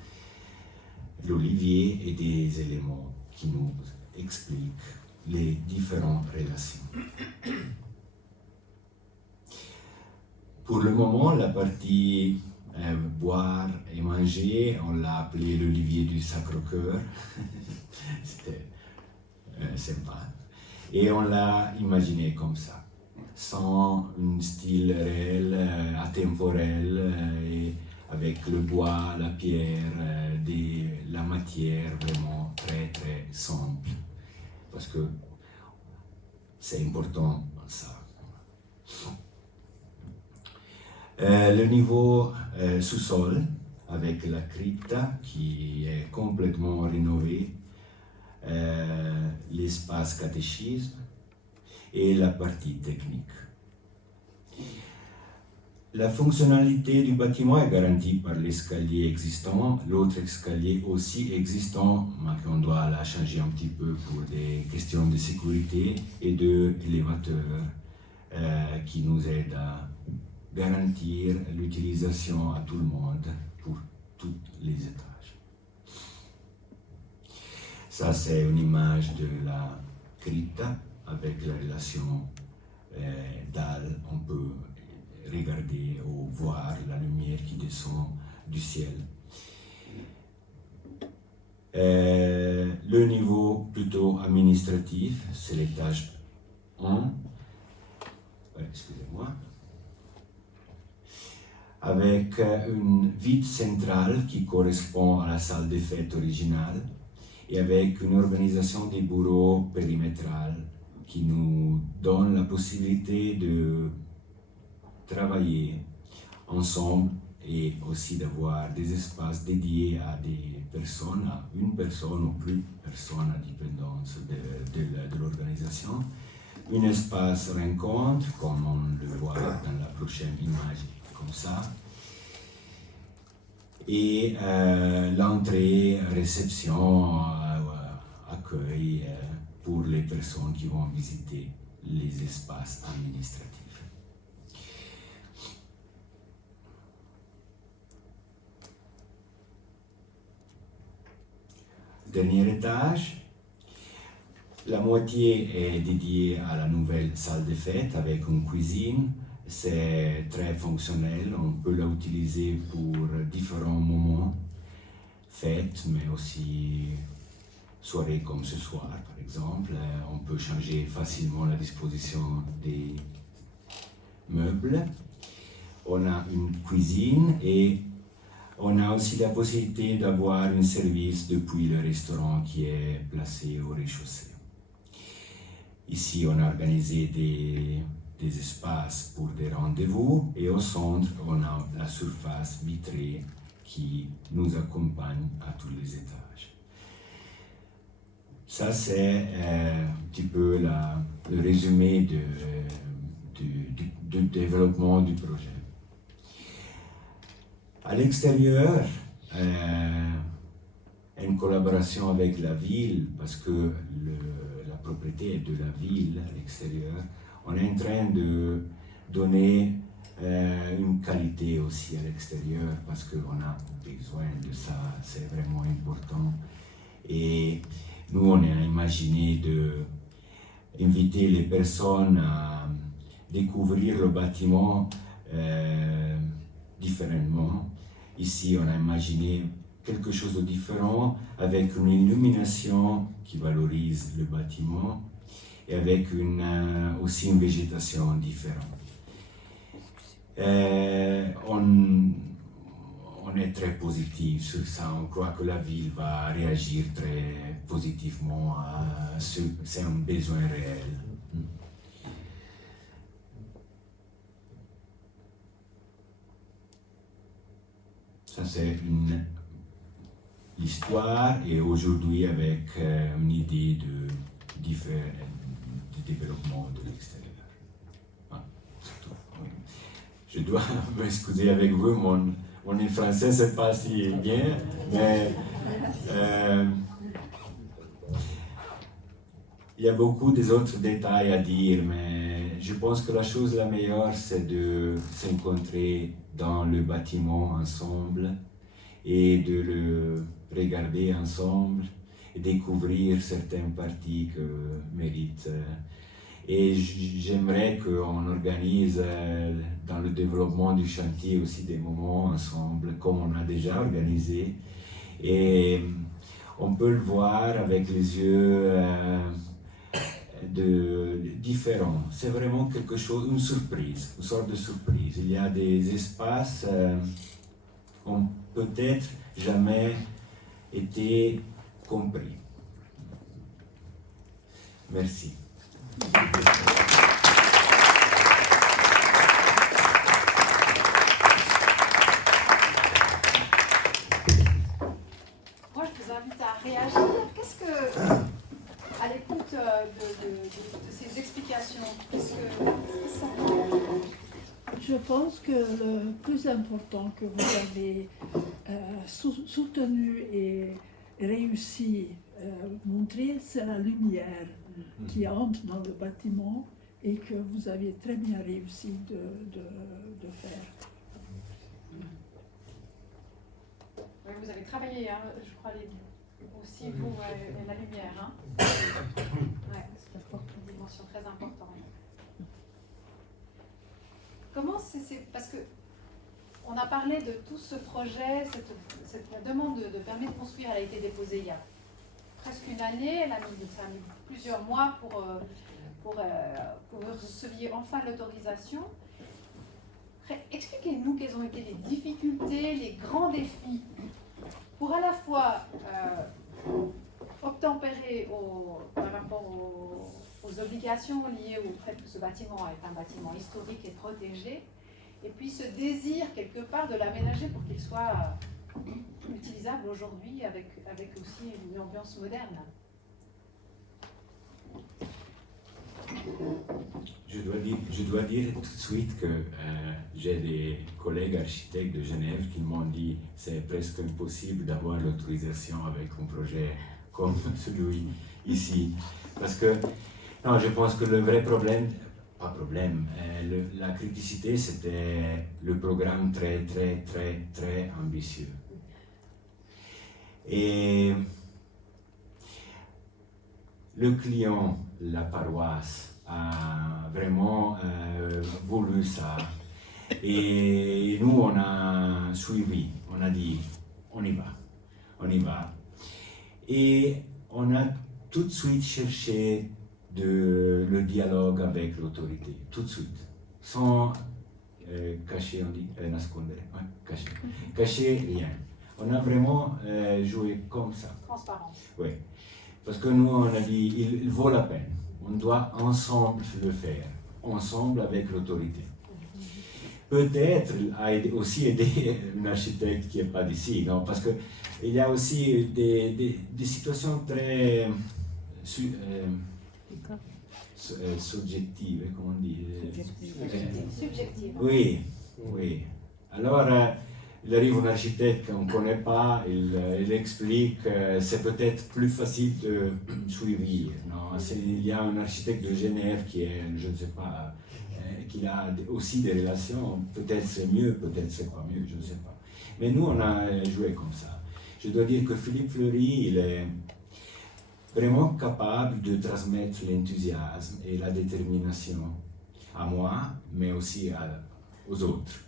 L'olivier est des éléments qui nous expliquent les différentes relations. Pour le moment, la partie boire et manger, on l'a appelé l'olivier du Sacré-Cœur. C'était sympa. Et on l'a imaginé comme ça, sans un style réel, atemporel, et avec le bois, la pierre, la matière vraiment très très simple. Parce que c'est important ça. Le niveau sous-sol, avec la crypta qui est complètement rénovée, l'espace catéchisme et la partie technique. La fonctionnalité du bâtiment est garantie par l'escalier existant, l'autre escalier aussi existant, mais qu'on doit la changer un petit peu pour des questions de sécurité, et deux élévateurs qui nous aident à garantir l'utilisation à tout le monde pour tous les étages. Ça, c'est une image de la crypta avec la relation dalle. On peut regarder ou voir la lumière qui descend du ciel. Le niveau plutôt administratif, c'est l'étage 1. Excusez-moi. Avec une vide centrale qui correspond à la salle des fêtes originale et avec une organisation des bureaux périmétrales qui nous donne la possibilité de travailler ensemble et aussi d'avoir des espaces dédiés à des personnes, à une personne ou plus personnes à dépendance de l'organisation. Un espace rencontre, comme on le voit dans la prochaine image, comme ça. Et l'entrée, réception, accueil pour les personnes qui vont visiter les espaces administratifs. Dernier étage, la moitié est dédiée à la nouvelle salle de fête avec une cuisine. C'est très fonctionnel, on peut l'utiliser pour différents moments, fêtes, mais aussi soirées comme ce soir par exemple. On peut changer facilement la disposition des meubles. On a une cuisine et on a aussi la possibilité d'avoir un service depuis le restaurant qui est placé au rez-de-chaussée. Ici, on a organisé des espaces pour des rendez-vous et au centre, on a la surface vitrée qui nous accompagne à tous les étages. Ça, c'est un petit peu le résumé du développement du projet. À l'extérieur, une collaboration avec la ville, parce que la propriété est de la ville à l'extérieur, on est en train de donner une qualité aussi à l'extérieur, parce qu'on a besoin de ça, c'est vraiment important. Et nous, on a imaginé d'inviter les personnes à découvrir le bâtiment différemment. Ici, on a imaginé quelque chose de différent avec une illumination qui valorise le bâtiment et avec aussi une végétation différente. On est très positif sur ça, on croit que la ville va réagir très positivement à ce, c'est un besoin réel. Ça, c'est l'histoire et aujourd'hui avec une idée de développement de l'extérieur. Ah, je dois m'excuser avec vous, mon français c'est pas si bien, mais il y a beaucoup d'autres détails à dire, mais je pense que la chose la meilleure, c'est de s'encontrer dans le bâtiment ensemble et de le regarder ensemble et découvrir certaines parties que méritent. Et j'aimerais qu'on organise dans le développement du chantier aussi des moments ensemble, comme on a déjà organisé. Et on peut le voir avec les yeux différents. C'est vraiment quelque chose, une surprise, une sorte de surprise. Il y a des espaces qui n'ont peut-être jamais été compris. Merci. Moi, je vous invite à réagir. Qu'est-ce que, à l'écoute de ces explications, qu'est-ce que ça fait? Je pense que le plus important que vous avez soutenu et réussi à montrer, c'est la lumière qui entre dans le bâtiment et que vous avez très bien réussi de faire. Oui, vous avez travaillé, hein, je crois, aussi vous, la lumière. Hein. Ouais, c'est une dimension très importante. Comment c'est parce que on a parlé de tout ce projet, cette demande de permis de construire, elle a été déposée il y a presque une année, ça a mis plusieurs mois pour que vous receviez enfin l'autorisation. Expliquez-nous quelles ont été les difficultés, les grands défis pour à la fois obtempérer par rapport aux obligations liées au fait que ce bâtiment est un bâtiment historique et protégé, et puis ce désir quelque part de l'aménager pour qu'il soit utilisable aujourd'hui avec aussi une ambiance moderne. Je dois dire tout de suite que j'ai des collègues architectes de Genève qui m'ont dit que c'est presque impossible d'avoir l'autorisation avec un projet comme celui ici. Parce que, non, je pense que le vrai problème, la criticité, c'était le programme très, très, très, très ambitieux. Et le client, la paroisse, a vraiment voulu ça. Et nous, on a suivi, on a dit, on y va. Et on a tout de suite cherché le dialogue avec l'autorité, tout de suite, sans cacher, on dit, nascondere, ouais, cacher rien. On a vraiment joué comme ça. Transparence. Oui, parce que nous, on a dit, il vaut la peine. On doit ensemble le faire, ensemble avec l'autorité. Peut-être aussi aider un architecte qui n'est pas d'ici, non? Parce qu'il y a aussi des situations très subjectives, comment on dit? Subjectives. Oui. Alors, il arrive un architecte qu'on ne connaît pas, il explique, c'est peut-être plus facile de suivre. Non? Il y a un architecte de Genève qui est, je ne sais pas, qui a aussi des relations, peut-être c'est mieux, peut-être c'est pas mieux, je ne sais pas. Mais nous, on a joué comme ça. Je dois dire que Philippe Fleury, il est vraiment capable de transmettre l'enthousiasme et la détermination à moi, mais aussi aux autres.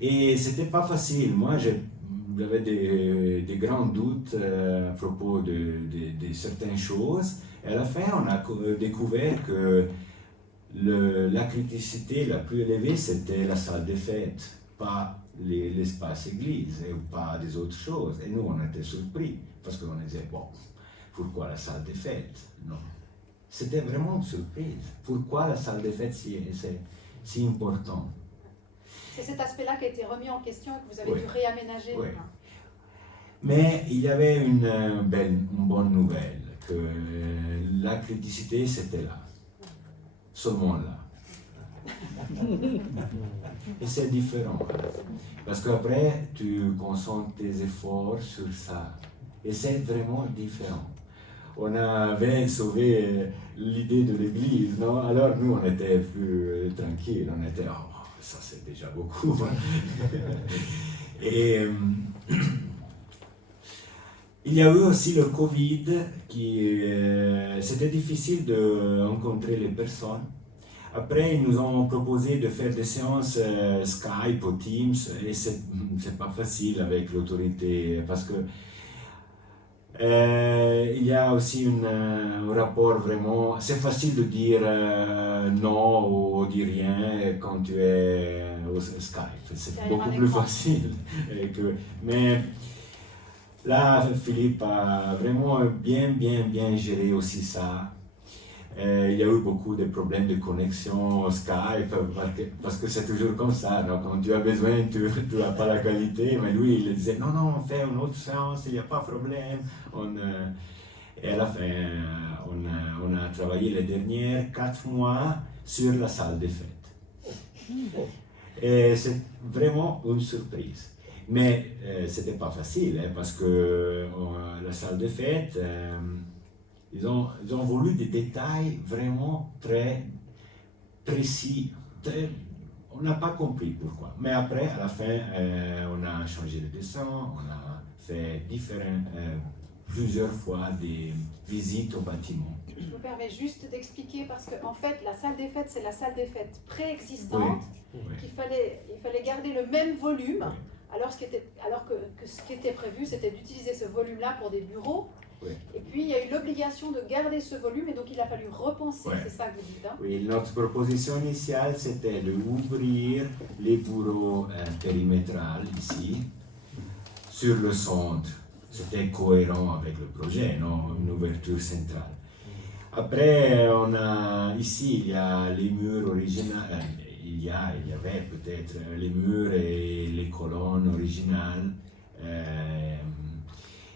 Et c'était pas facile. Moi, j'avais des grands doutes à propos de certaines choses. Et à la fin, on a découvert que la criticité la plus élevée, c'était la salle des fêtes, pas l'espace église et pas des autres choses. Et nous, on était surpris parce qu'on disait, bon, pourquoi la salle des fêtes? Non. C'était vraiment une surprise. Pourquoi la salle des fêtes c'est si important? C'est cet aspect-là qui a été remis en question et que vous avez dû réaménager. Oui. Mais il y avait une bonne nouvelle, que la criticité, c'était là. Seulement là. Et c'est différent. Parce qu'après, tu concentres tes efforts sur ça. Et c'est vraiment différent. on avait sauvé l'idée de l'église, non? Alors nous, on était plus tranquilles, on était, oh, ça c'est déjà beaucoup. Et il y a eu aussi le Covid, c'était difficile de rencontrer les personnes. Après, ils nous ont proposé de faire des séances Skype ou Teams, et c'est pas facile avec l'autorité, parce que il y a aussi un rapport vraiment. C'est facile de dire non ou dire rien quand tu es au Skype. C'est beaucoup plus facile. Mais là, Philippe a vraiment bien géré aussi ça. Il y a eu beaucoup de problèmes de connexion Skype, parce que c'est toujours comme ça, non? Quand tu as besoin, tu n'as pas la qualité, mais lui, il disait non, on fait une autre séance, il n'y a pas de problème. Et à la fin, on a travaillé les derniers 4 mois sur la salle des fêtes. Et c'est vraiment une surprise. Mais ce n'était pas facile, hein, parce que la salle des fêtes, ils ont voulu des détails vraiment très précis. On n'a pas compris pourquoi. Mais après, à la fin, on a changé de dessin, on a fait plusieurs fois des visites au bâtiment. Je me permets juste d'expliquer parce qu'en fait, la salle des fêtes, c'est la salle des fêtes préexistante. Oui. Il fallait garder le même volume, Oui. alors que ce qui était prévu, c'était d'utiliser ce volume-là pour des bureaux. Oui. Et puis, il y a eu l'obligation de garder ce volume, et donc il a fallu repenser, Ouais. c'est ça que vous dites. Hein? Oui, notre proposition initiale, c'était d'ouvrir les bureaux périmétrales ici, sur le centre. C'était cohérent avec le projet, non? Une ouverture centrale. Après, ici, il y a les murs originaux, il y avait peut-être les murs et les colonnes originales,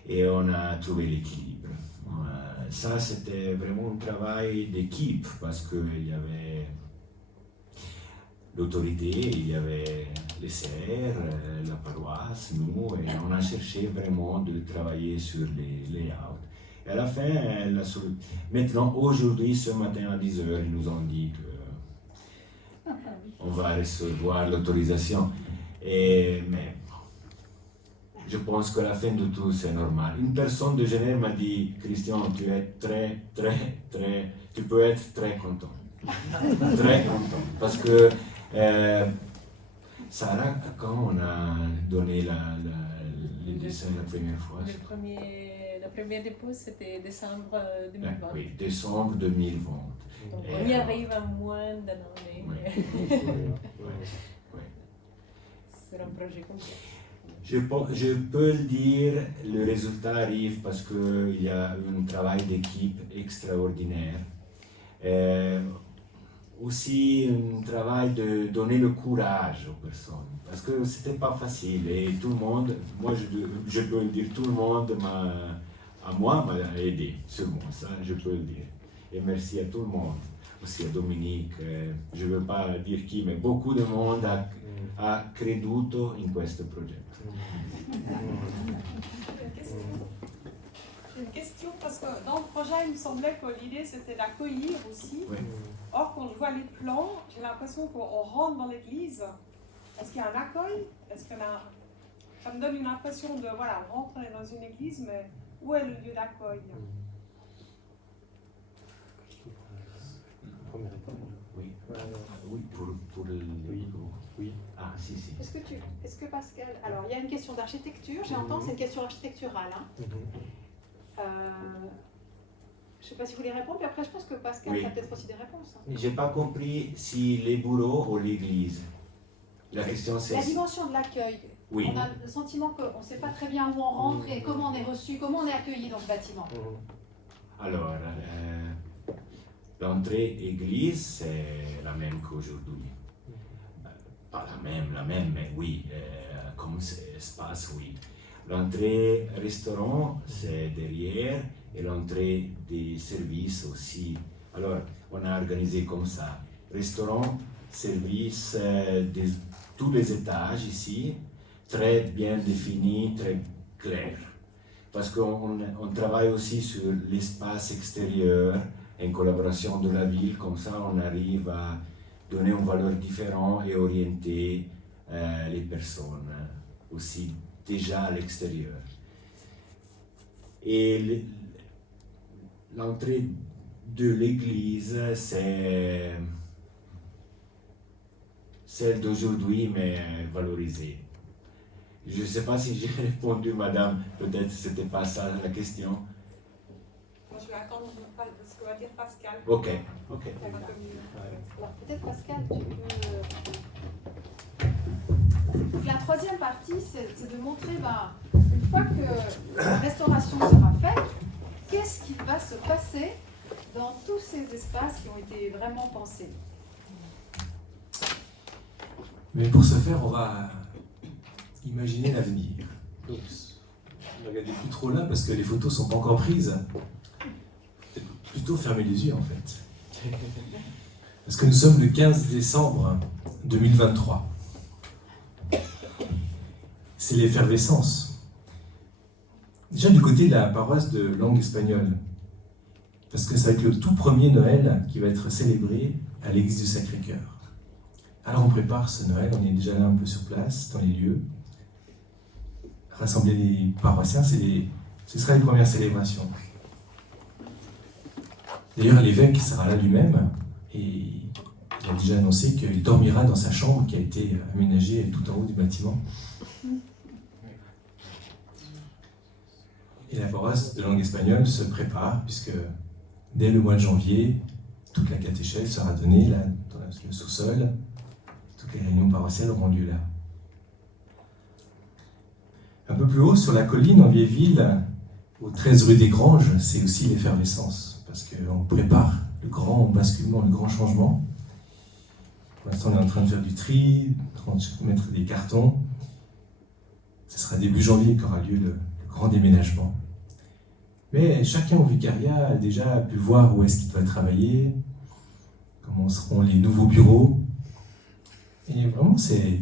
et on a trouvé l'équilibre. Ça, c'était vraiment un travail d'équipe, parce qu'il y avait l'autorité, il y avait les serres, la paroisse, nous, et on a cherché vraiment de travailler sur les layouts. Et à la fin, maintenant, aujourd'hui, ce matin à 10h, ils nous ont dit qu'on va recevoir l'autorisation. Mais je pense qu'à la fin de tout, c'est normal. Une personne de Genève m'a dit, Christian, tu peux être très content. Très content. Parce que Sarah, quand on a donné les dessins la première fois? Le premier dépôt, c'était décembre 2020. Oui, décembre 2020. Donc on y arrive en moins d'un an. Oui. C'est un projet complet. Je peux le dire, le résultat arrive parce qu'il y a un travail d'équipe extraordinaire. Aussi un travail de donner le courage aux personnes, parce que c'était pas facile et tout le monde, moi je peux le dire, tout le monde m'a aidé, seulement ça je peux le dire. Et merci à tout le monde, aussi à Dominique, je ne veux pas dire qui, mais beaucoup de monde a creduto in questo progetto. J'ai une question parce que dans le projet, il me semblait que l'idée c'était d'accueillir aussi. Oui. Or, quand je vois les plans, j'ai l'impression qu'on rentre dans l'église. Est-ce qu'il y a un accueil? Ça me donne une impression de rentrer dans une église, mais où est le lieu d'accueil? Première étape. Oui, oui, pour le... Oui. Ah, si. Est-ce que Pascal... Alors, il y a une question d'architecture, j'entends, c'est une question architecturale. Hein. Je ne sais pas si vous voulez répondre, puis après je pense que Pascal a peut-être aussi des réponses. Hein. J'ai pas compris si les bureaux ou l'église. La question c'est... La dimension de l'accueil. Oui. On a le sentiment qu'on ne sait pas très bien où on rentre et comment on est reçu, comment on est accueilli dans ce bâtiment. Alors, l'entrée église, c'est la même qu'aujourd'hui. Pas la même, mais oui, comme espace, oui. L'entrée restaurant, c'est derrière, et l'entrée des services aussi. Alors, on a organisé comme ça. Restaurant, service de tous les étages ici, très bien défini, très clair. parce qu'on travaille aussi sur l'espace extérieur, en collaboration de la ville, comme ça on arrive à donner une valeur différente et orienter les personnes aussi déjà à l'extérieur. Et l'entrée de l'église, c'est celle d'aujourd'hui, mais valorisée. Je ne sais pas si j'ai répondu, madame, peut-être ce n'était pas ça la question. Moi, je vais attendre ce que va dire Pascal. Ok. Elle va communiquer. Alors peut-être Pascal, tu peux... Donc la troisième partie, c'est de montrer, une fois que la restauration sera faite, qu'est-ce qui va se passer dans tous ces espaces qui ont été vraiment pensés. Mais pour ce faire, on va imaginer l'avenir. Donc, ne regardez plus trop là parce que les photos sont pas encore prises. Plutôt fermer les yeux en fait. Parce que nous sommes le 15 décembre 2023. C'est l'effervescence. Déjà du côté de la paroisse de langue espagnole. Parce que ça va être le tout premier Noël qui va être célébré à l'église du Sacré-Cœur. Alors on prépare ce Noël, on est déjà là un peu sur place, dans les lieux. Rassembler les paroissiens, ce sera les premières célébrations. D'ailleurs, l'évêque sera là lui-même et il a déjà annoncé qu'il dormira dans sa chambre qui a été aménagée tout en haut du bâtiment. Et la paroisse de langue espagnole se prépare puisque dès le mois de janvier, toute la catéchèse sera donnée là, dans le sous-sol. Toutes les réunions paroissiales auront lieu là. Un peu plus haut, sur la colline, en vieille ville, au 13 rue des Granges, c'est aussi l'effervescence, parce qu'on prépare le grand basculement, le grand changement. Pour l'instant, on est en train de faire du tri, en train de mettre des cartons. Ce sera début janvier qu'aura lieu le grand déménagement. Mais chacun au vicariat a déjà pu voir où est-ce qu'il doit travailler, comment seront les nouveaux bureaux. Et vraiment, c'est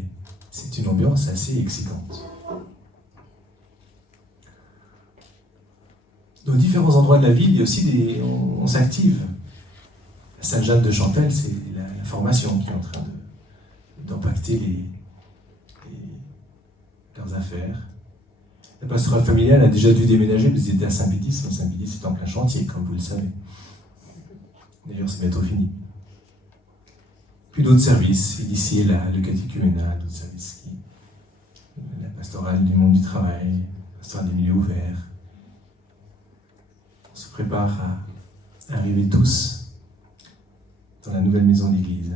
une ambiance assez excitante. Dans différents endroits de la ville, il y a aussi on s'active. À Sainte-Jeanne-de-Chantal, c'est la formation qui est en train d'impacter leurs affaires. La pastorale familiale a déjà dû déménager parce qu'ils étaient à Saint-Pédis, mais Saint-Pédis est en plein chantier, comme vous le savez. D'ailleurs, c'est bientôt fini. Puis d'autres services, et d'ici le catéchuménat, d'autres services, la pastorale du monde du travail, la pastorale des milieux ouverts. On se prépare à arriver tous dans la nouvelle maison d'église.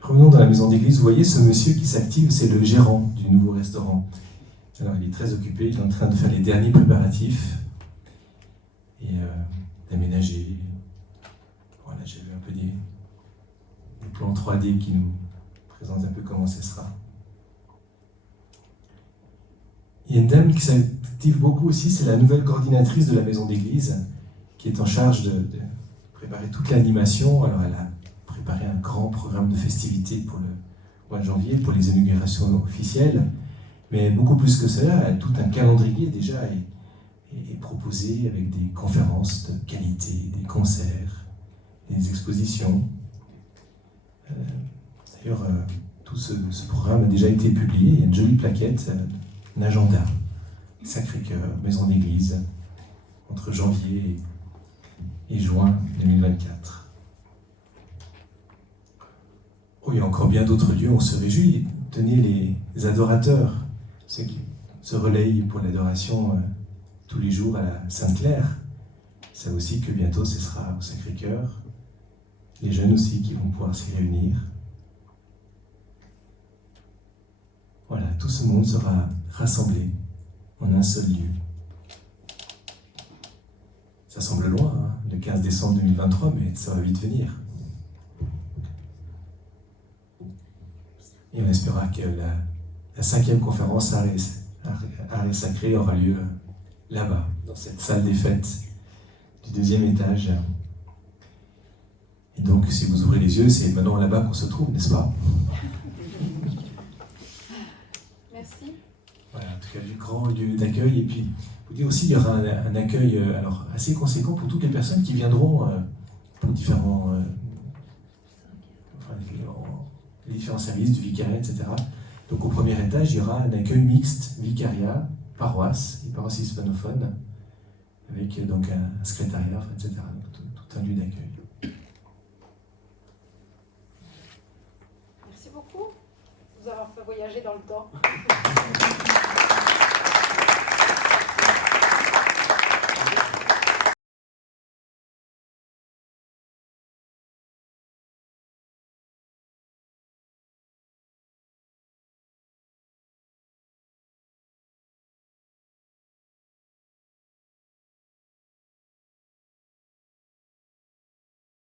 Revenons dans la maison d'église, vous voyez ce monsieur qui s'active, c'est le gérant du nouveau restaurant. Alors il est très occupé, il est en train de faire les derniers préparatifs et d'aménager. Voilà, j'ai vu un peu des plans 3D qui nous présentent un peu comment ce sera. Il y a une dame qui s'active beaucoup aussi, c'est la nouvelle coordinatrice de la maison d'église, qui est en charge de préparer toute l'animation. Alors elle a préparé un grand programme de festivités pour le mois de janvier, pour les inaugurations officielles, mais beaucoup plus que cela, tout un calendrier déjà est proposé avec des conférences de qualité, des concerts, des expositions. D'ailleurs, tout ce programme a déjà été publié, il y a une jolie plaquette, un agenda, Sacré-Cœur, maison d'église, entre janvier et juin 2024. Oh, il y a encore bien d'autres lieux, on se réjouit. Tenez les adorateurs, ceux qui se relayent pour l'adoration tous les jours à la Sainte-Claire. C'est aussi que bientôt ce sera au Sacré-Cœur. Les jeunes aussi qui vont pouvoir s'y réunir. Voilà, tout ce monde sera rassemblé en un seul lieu. Ça semble loin, hein, le 15 décembre 2023, mais ça va vite venir. Et on espérera que la 5e conférence Arts et Sacrés aura lieu là-bas, dans cette salle des fêtes du 2e étage. Et donc, si vous ouvrez les yeux, c'est maintenant là-bas qu'on se trouve, n'est-ce pas? Merci. Voilà. tout cas du grand lieu d'accueil. Et puis, vous dire aussi, il y aura un accueil alors, assez conséquent pour toutes les personnes qui viendront pour différents, les différents services du vicariat, etc. Donc au premier étage, il y aura un accueil mixte, vicariat, paroisse, et paroisse hispanophone, avec donc un secrétariat, etc. Donc, tout un lieu d'accueil. Merci beaucoup de nous avoir fait voyager dans le temps.